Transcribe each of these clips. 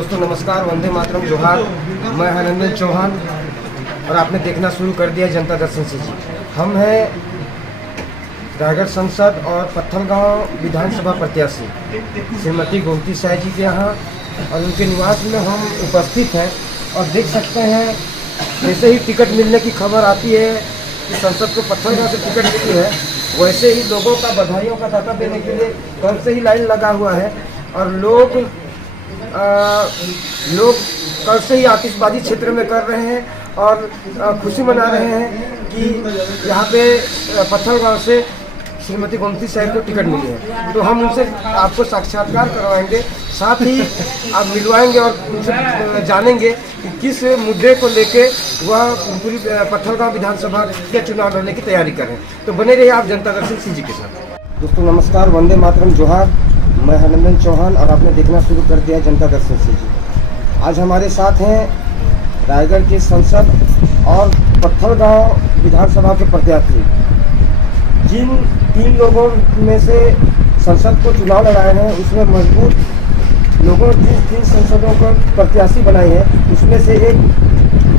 दोस्तों नमस्कार, वंदे मातरम, जोहार। मैं हरनंदन चौहान और आपने देखना शुरू कर दिया जनता दर्शन से जी। हम हैं रायगढ़ संसद और पत्थलगांव विधानसभा प्रत्याशी श्रीमती गोमती साय जी के यहाँ और उनके निवास में हम उपस्थित हैं और देख सकते हैं जैसे ही टिकट मिलने की खबर आती है कि संसद को पत्थलगांव से टिकट मिली है, वैसे ही लोगों का बधाइयों का दाता देने के लिए कल से ही लाइन लगा हुआ है और लोग कल से ही आतिशबाजी क्षेत्र में कर रहे हैं और खुशी मना रहे हैं कि यहाँ पे पत्थलगांव से श्रीमती गोमती साय को टिकट मिली है। तो हम उनसे आपको साक्षात्कार करवाएंगे, साथ ही आप मिलवाएंगे और उनसे जानेंगे कि किस मुद्दे को लेके वह पूरी पत्थलगांव विधानसभा के चुनाव लड़ने की तैयारी कर रहे हैं। तो बने रहिए आप जनता दर्शन सी जी के साथ। दोस्तों नमस्कार, वंदे मातरम, जोहार। मैं हरनंदन चौहान और आपने देखना शुरू कर दिया जनता दर्शन से जी। आज हमारे साथ हैं रायगढ़ के संसद और पत्थलगांव विधानसभा के प्रत्याशी। जिन 3 लोगों में से संसद को चुनाव लड़ाए हैं उसमें मजबूत लोगों ने 3 संसदों को प्रत्याशी बनाई है, उसमें से एक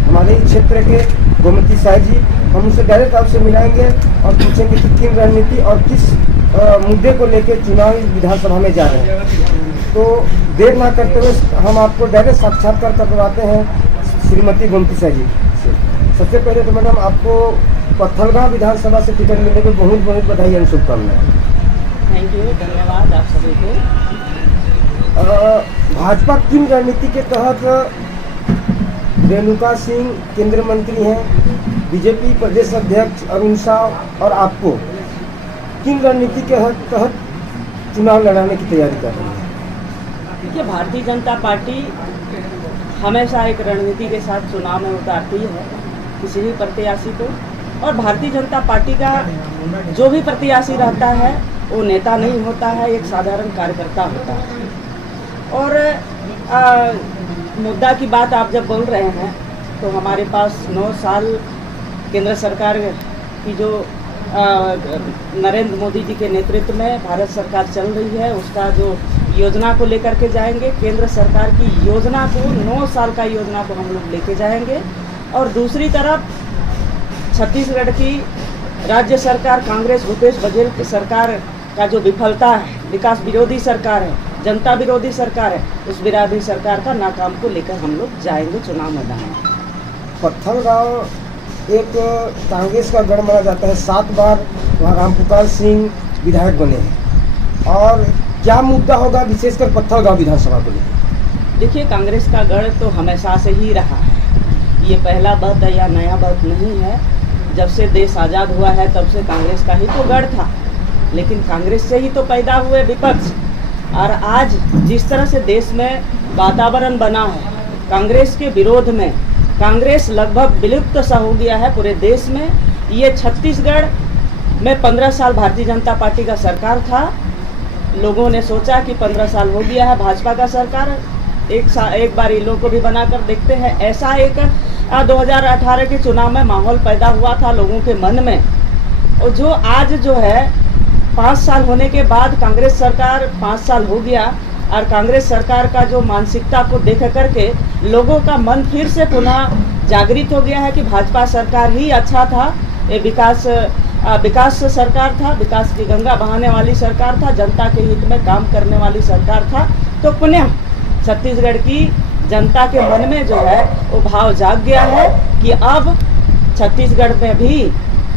हमारे क्षेत्र के गोमती साय जी। हम उनसे डायरेक्ट आपसे मिलाएंगे और पूछेंगे कि किन रणनीति और किस मुद्दे को लेकर चुनावी विधानसभा में जा रहे हैं। तो देर ना करते हुए हम आपको डायरेक्ट साक्षात्कार करवाते हैं श्रीमती गोमती साय जी से। सबसे पहले तो मैडम आपको पत्थलगांव विधानसभा से टिकट मिलने को बहुत बहुत बधाई और शुभकामनाएं। थैंक यू, धन्यवाद आप सभी को। भाजपा किन रणनीति के तहत रेणुका सिंह केंद्रीय मंत्री हैं, बीजेपी प्रदेश अध्यक्ष अरुण साव और आपको किन रणनीति के तहत चुनाव लड़ाने की तैयारी कर रही है? देखिए, भारतीय जनता पार्टी हमेशा एक रणनीति के साथ चुनाव में उतारती है किसी भी प्रत्याशी को, और भारतीय जनता पार्टी का जो भी प्रत्याशी रहता है वो नेता नहीं होता है, एक साधारण कार्यकर्ता होता है। और मुद्दा की बात आप जब बोल रहे हैं तो हमारे पास 9 साल केंद्र सरकार की जो नरेंद्र मोदी जी के नेतृत्व में भारत सरकार चल रही है, उसका जो योजना को लेकर के जाएंगे। केंद्र सरकार की योजना को 9 साल का योजना को हम लोग लेके जाएंगे। और दूसरी तरफ छत्तीसगढ़ की राज्य सरकार कांग्रेस भूपेश बघेल की सरकार का जो विफलता है, विकास विरोधी सरकार है, जनता विरोधी सरकार है, उस विरोधी सरकार का नाकाम को लेकर हम लोग जाएंगे चुनाव मैदान में। पत्थलगांव एक कांग्रेस का गढ़ माना जाता है, 7 बार वहाँ रामपुकार सिंह विधायक बने हैं। और क्या मुद्दा होगा विशेषकर पत्थलगांव विधानसभा को लेकर? देखिए, कांग्रेस का गढ़ तो हमेशा से ही रहा है, ये पहला बात या नया बात नहीं है। जब से देश आज़ाद हुआ है तब से कांग्रेस का ही तो गढ़ था, लेकिन कांग्रेस से ही तो पैदा हुए विपक्ष। और आज जिस तरह से देश में वातावरण बना है कांग्रेस के विरोध में, कांग्रेस लगभग विलुप्त सा हो गया है पूरे देश में। ये छत्तीसगढ़ में 15 साल भारतीय जनता पार्टी का सरकार था। लोगों ने सोचा कि 15 साल हो गया है भाजपा का सरकार, एक बार इन लोगों को भी बनाकर देखते हैं। ऐसा एक 2018 के चुनाव में माहौल पैदा हुआ था लोगों के मन में। और जो आज जो है 5 साल होने के बाद कांग्रेस सरकार 5 साल हो गया और कांग्रेस सरकार का जो मानसिकता को देख करके लोगों का मन फिर से पुनः जागृत हो गया है कि भाजपा सरकार ही अच्छा था। ये विकास सरकार था, विकास की गंगा बहाने वाली सरकार था, जनता के हित में काम करने वाली सरकार था। तो पुनः छत्तीसगढ़ की जनता के मन में जो है वो भाव जाग गया है कि अब छत्तीसगढ़ में भी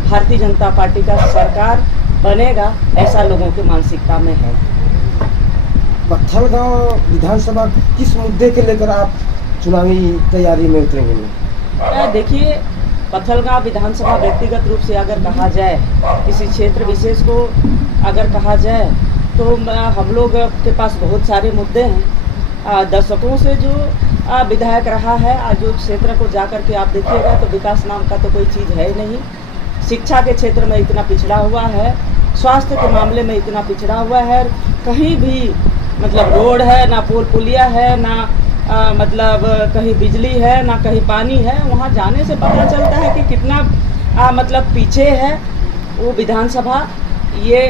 भारतीय जनता पार्टी का सरकार बनेगा, ऐसा लोगों की मानसिकता में है। पत्थलगांव विधानसभा किस मुद्दे के लेकर आप चुनावी तैयारी में उतरेंगे? देखिए, पत्थलगांव विधानसभा व्यक्तिगत रूप से अगर कहा जाए, किसी क्षेत्र विशेष को अगर कहा जाए तो हम लोग के पास बहुत सारे मुद्दे हैं। दशकों से जो विधायक रहा है, आज जो क्षेत्र को जा कर के आप देखिएगा तो विकास नाम का तो कोई चीज़ है ही नहीं। शिक्षा के क्षेत्र में इतना पिछड़ा हुआ है, स्वास्थ्य के मामले में इतना पिछड़ा हुआ है, कहीं भी मतलब रोड है ना, पुल पुलिया है ना, मतलब कहीं बिजली है ना, कहीं पानी है। वहाँ जाने से पता चलता है कि कितना मतलब पीछे है वो विधानसभा। ये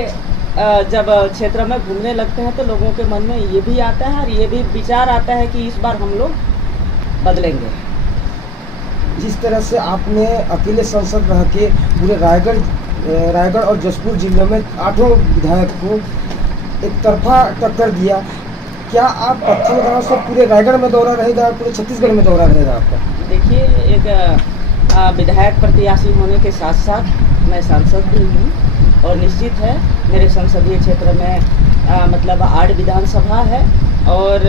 जब क्षेत्र में घूमने लगते हैं तो लोगों के मन में ये भी आता है और ये भी विचार आता है कि इस बार हम लोग बदलेंगे। जिस तरह से आपने अकेले सांसद रह के पूरे रायगढ़ और जशपुर जिलों में 8 विधायक को एक तरफा टक्कर दिया, क्या आप पत्थलगांव से पूरे रायगढ़ में दौरा रहेगा, पूरे छत्तीसगढ़ में दौरा रहेगा आपका? देखिए, एक विधायक प्रत्याशी होने के साथ साथ मैं सांसद भी हूँ और निश्चित है मेरे संसदीय क्षेत्र में मतलब 8 विधानसभा है और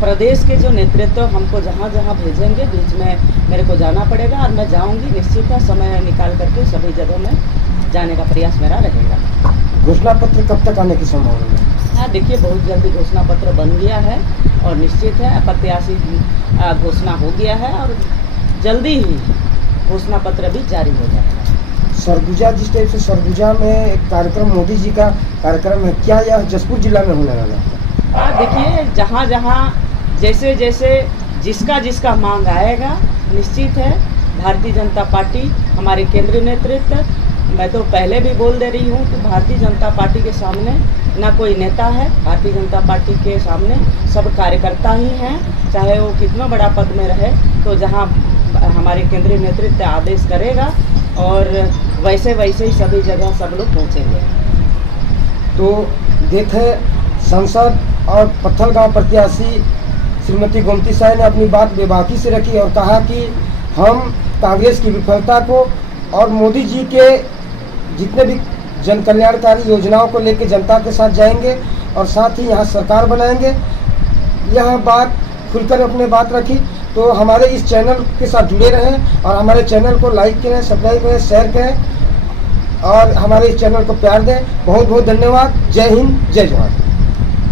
प्रदेश के जो नेतृत्व हमको जहाँ जहाँ भेजेंगे बीच में मेरे को जाना पड़ेगा और मैं जाऊँगी, निश्चित है समय निकाल करके सभी जगहों में जाने का प्रयास मेरा रहेगा। घोषणा पत्र कब तक आने की संभावना है? हाँ, देखिए, बहुत जल्दी घोषणा पत्र बन गया है और निश्चित है प्रत्याशी घोषणा हो गया है और जल्दी ही घोषणा पत्र भी जारी हो जाएगा। सरगुजा, जिस टाइप से सरगुजा में एक कार्यक्रम, मोदी जी का कार्यक्रम है, क्या यह जशपुर जिला में होने वाला है? हाँ, देखिए, जहाँ जहाँ जैसे जैसे जिसका मांग आएगा, निश्चित है भारतीय जनता पार्टी हमारे केंद्रीय नेतृत्व, मैं तो पहले भी बोल दे रही हूँ कि भारतीय जनता पार्टी के सामने ना कोई नेता है, भारतीय जनता पार्टी के सामने सब कार्यकर्ता ही हैं, चाहे वो कितना बड़ा पद में रहे, तो जहाँ हमारे केंद्रीय नेतृत्व आदेश करेगा और वैसे वैसे ही सभी जगह सब लोग पहुँचेंगे। तो देखें, सांसद और पत्थलगांव प्रत्याशी श्रीमती गोमती साय ने अपनी बात बेबाकी से रखी और कहा कि हम कांग्रेस की विफलता को और मोदी जी के जितने भी जन कल्याणकारी योजनाओं को लेकर जनता के साथ जाएंगे और साथ ही यहाँ सरकार बनाएंगे। यह बात खुलकर अपने बात रखी। तो हमारे इस चैनल के साथ जुड़े रहें और हमारे चैनल को लाइक करें, सब्सक्राइब करें, शेयर करें और हमारे इस चैनल को प्यार दें। बहुत बहुत धन्यवाद। जय हिंद, जय जवाहर।